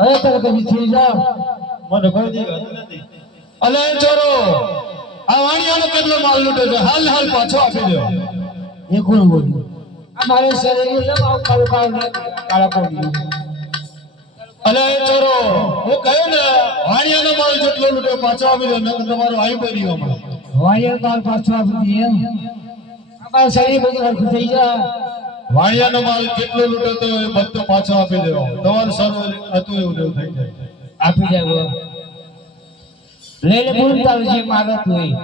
અરે તારે કદી થઈ જા મને કોઈ દી નથી. અલે ચોરો આ વાણિયાનો કેટલો માલ લૂટે છે, હાલ હાલ પાછો આપી દો. એ કોણ બોલ્યું? આ મારે શરીર લવ આવ કાળો કાળો કાળા પડી. અલે ચોરો હું કહ્યું ને વાણિયાનો માલ જેટલો લૂટે પાછો આપી દો, નકર તમારો આઈ પડ્યો હમણાં. વાણિયાનો માલ પાછો આપી દે એમ? અમારું શરીર બધું હરખું થઈ જાય. વાણિયાનો માલ કેટલો લૂટો તો એ બધો પાછો આપી દેવો. તમારું સર્વ હતું એવું થઈ જાય. આપી જાય લઈને બોલતા જે માગત હોય.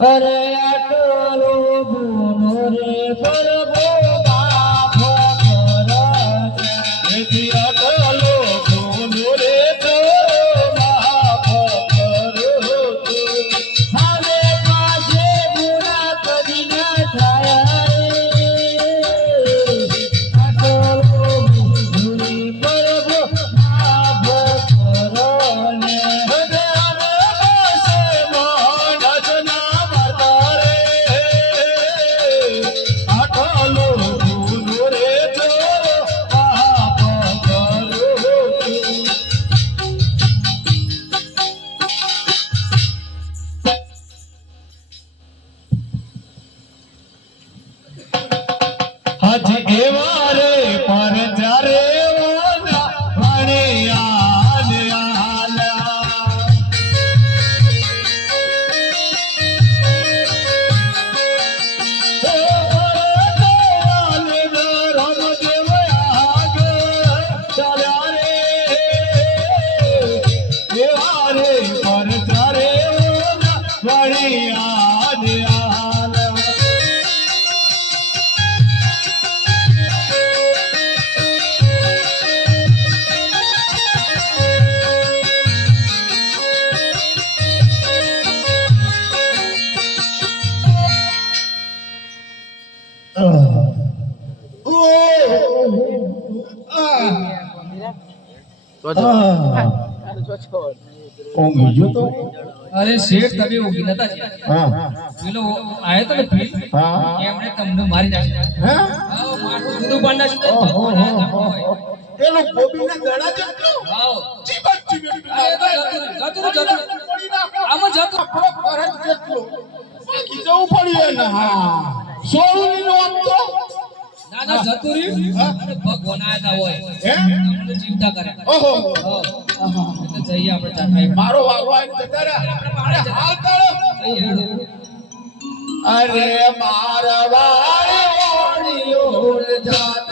અરે આટલો ગુનો રે પરબો બાપ કરે એથી આટલો ગુનો રે બાપ કરો હાલે પાછે પૂરા કરી ના થાય આટલો ગુનો રે પરબો બાપ કરો ને अरे शेठ तभी होगी ना था પેલો આયો તો ને ભીલ એમણે તમને મારી નાખ્યા. હા મારું બધું પાડના છે. પેલું ગોબીના દડા જેટલું હાવ ચીબટ ચીબટ પડી નાખો આમાં જતું આપણો કરંટ જેટલું બાકી જવું પડ્યું ને હા સોળુની નો આપતો ના ના જતું રહ્યું અને ભગવાન આયા હોય હે આપણે ચિંતા કરે ઓહો એટલે જઈએ આપણે ચા ખાઈ મારો વારો આવી જતા રહ્યા હાલ કરો અરે મારા વાળી વાળીઓ જાન